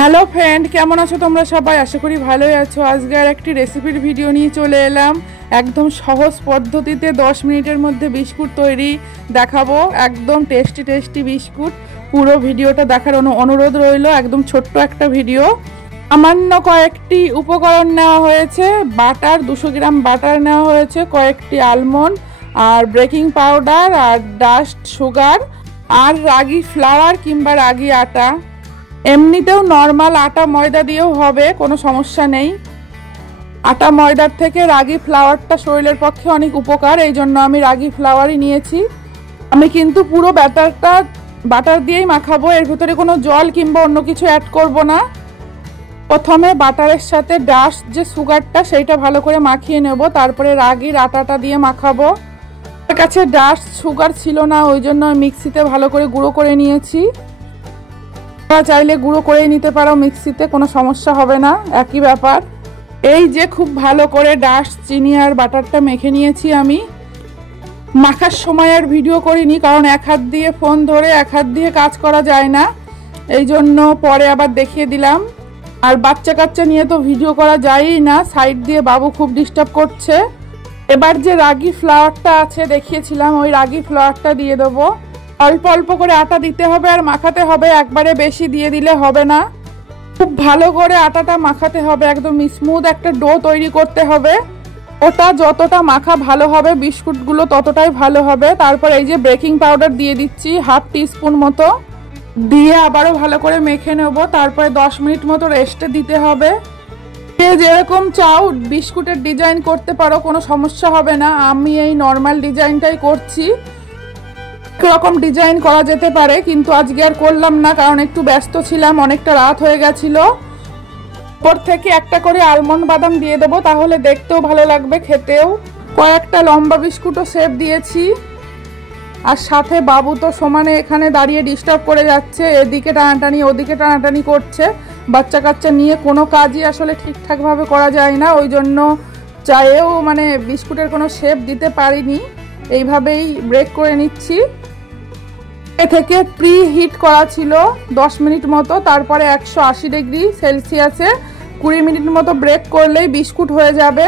Hello friend, কেমন আছো তোমরা সবাই? আশা করি ভালোই আছো। আজকে আর একটি রেসিপির ভিডিও নিয়ে চলে এলাম। একদম সহজ পদ্ধতিতে 10 মিনিটের মধ্যে বিস্কুট তৈরি দেখাবো। একদম টেস্টি বিস্কুট। পুরো ভিডিওটা দেখার অনুরোধ রইল। একদম ছোট্ট একটা ভিডিও। সামান্য কয়েকটি উপকরণ নেওয়া হয়েছে। বাটার 200 গ্রাম বাটার নেওয়া হয়েছে, কয়েকটি আলমন্ড আর বেকিং পাউডার আর ডাস্ট সুগার আর রাগি ফ্লাওয়ার কিংবা রাগি আটা। এমনিতেও নর্মাল আটা ময়দা দিয়েও হবে, কোনো সমস্যা নেই। আটা ময়দার থেকে রাগি ফ্লাওয়ারটা শরীরের পক্ষে অনেক উপকার, এই জন্য আমি রাগি ফ্লাওয়ারই নিয়েছি। আমি কিন্তু পুরো ব্যাটারটা বাটার দিয়েই মাখাবো, এর ভিতরে কোনো জল কিংবা অন্য কিছু অ্যাড করব না। প্রথমে বাটারের সাথে ডাস্ট যে সুগারটা সেইটা ভালো করে মাখিয়ে নেব, তারপরে রাগির আটাটা দিয়ে মাখাবো। আমার কাছে ডাস্ট সুগার ছিল না, ওই জন্য মিক্সিতে ভালো করে গুঁড়ো করে নিয়েছি। চাইলে গুঁড়ো করে নিতে পারো মিক্সিতে, কোনো সমস্যা হবে না, একই ব্যাপার। এই যে খুব ভালো করে ডাস্ট চিনি আর বাটারটা মেখে নিয়েছি আমি। মাখার সময় আর ভিডিও করিনি, কারণ এক হাত দিয়ে ফোন ধরে এক হাত দিয়ে কাজ করা যায় না, এই জন্য পরে আবার দেখিয়ে দিলাম। আর বাচ্চা কাচ্চা নিয়ে তো ভিডিও করা যায়ই না, সাইড দিয়ে বাবু খুব ডিস্টার্ব করছে। এবার যে রাগি ফ্লাওয়ারটা আছে দেখিয়েছিলাম, ওই রাগি ফ্লাওয়ারটা দিয়ে দেবো। অল্প অল্প করে আটা দিতে হবে আর মাখাতে হবে, একবারে বেশি দিয়ে দিলে হবে না। খুব ভালো করে আটাটা মাখাতে হবে, একদম স্মুথ একটা ডো তৈরি করতে হবে। ওটা যতটা মাখা ভালো হবে বিস্কুটগুলো ততটাই ভালো হবে। তারপর এই যে বেকিং পাউডার দিয়ে দিচ্ছি হাফ টিস্পুন মতো, দিয়ে আবারও ভালো করে মেখে নেব। তারপরে 10 মিনিট মতো রেস্টে দিতে হবে। যেরকম চাও বিস্কুটের ডিজাইন করতে পারো, কোনো সমস্যা হবে না। আমি এই নর্মাল ডিজাইনটাই করছি, রকম ডিজাইন করা যেতে পারে, কিন্তু আজকে আর করলাম না, কারণ একটু ব্যস্ত ছিলাম, অনেকটা রাত হয়ে গেছিল। উপর থেকে একটা করে আলমন্ড বাদাম দিয়ে দেবো, তাহলে দেখতেও ভালো লাগবে, খেতেও। কয়েকটা লম্বা বিস্কুটও শেপ দিয়েছি। আর সাথে বাবু তো সমানে এখানে দাঁড়িয়ে ডিস্টার্ব করে যাচ্ছে, এদিকে টানাটানি ওদিকে টানাটানি করছে। বাচ্চা কাচ্চা নিয়ে কোনো কাজই আসলে ঠিকঠাকভাবে করা যায় না, ওই জন্য চাইও বিস্কুটের কোনো শেপ দিতে পারিনি। এইভাবেই ব্রেক করে নিচ্ছি। এ থেকে প্রি হিট করা ছিল 10 মিনিট মতো, তারপরে 180 ডিগ্রি সেলসিয়াসে 20 মিনিট মতো ব্রেক করলেই বিস্কুট হয়ে যাবে।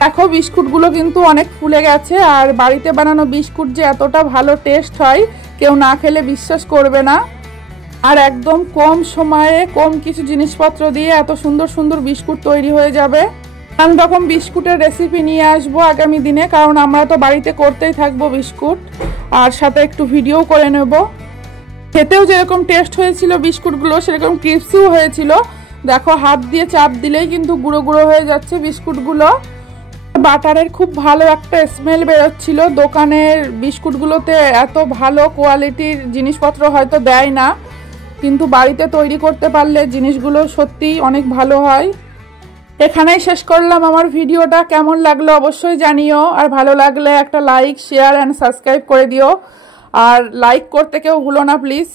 দেখো বিস্কুটগুলো কিন্তু অনেক ফুলে গেছে, আর বাড়িতে বানানো বিস্কুট যে এতটা ভালো টেস্ট হয় কেউ না খেলে বিশ্বাস করবে না। আর একদম কম সময়ে কম কিছু জিনিসপত্র দিয়ে এত সুন্দর সুন্দর বিস্কুট তৈরি হয়ে যাবে। নানান রকম বিস্কুটের রেসিপি নিয়ে আসবো আগামী দিনে, কারণ আমরা তো বাড়িতে করতেই থাকবো বিস্কুট, আর সাথে একটু ভিডিও করে নেব। খেতেও যেরকম টেস্ট হয়েছিল বিস্কুটগুলো, সেরকম ক্রিস্পিও হয়েছিল। দেখো হাত দিয়ে চাপ দিলেই কিন্তু গুঁড়ো গুঁড়ো হয়ে যাচ্ছে বিস্কুটগুলো। বাটারের খুব ভালো একটা স্মেল বেরোচ্ছিল। দোকানের বিস্কুটগুলোতে এত ভালো কোয়ালিটির জিনিসপত্র হয়তো দেয় না, কিন্তু বাড়িতে তৈরি করতে পারলে জিনিসগুলো সত্যিই অনেক ভালো হয়। এখানেই শেষ করলাম আমার ভিডিওটা। কেমন লাগলো অবশ্যই জানিও, আর ভালো লাগলে একটা লাইক, শেয়ার অ্যান্ড সাবস্ক্রাইব করে দিও। আর লাইক করতে কেউ ভুলো না প্লিজ।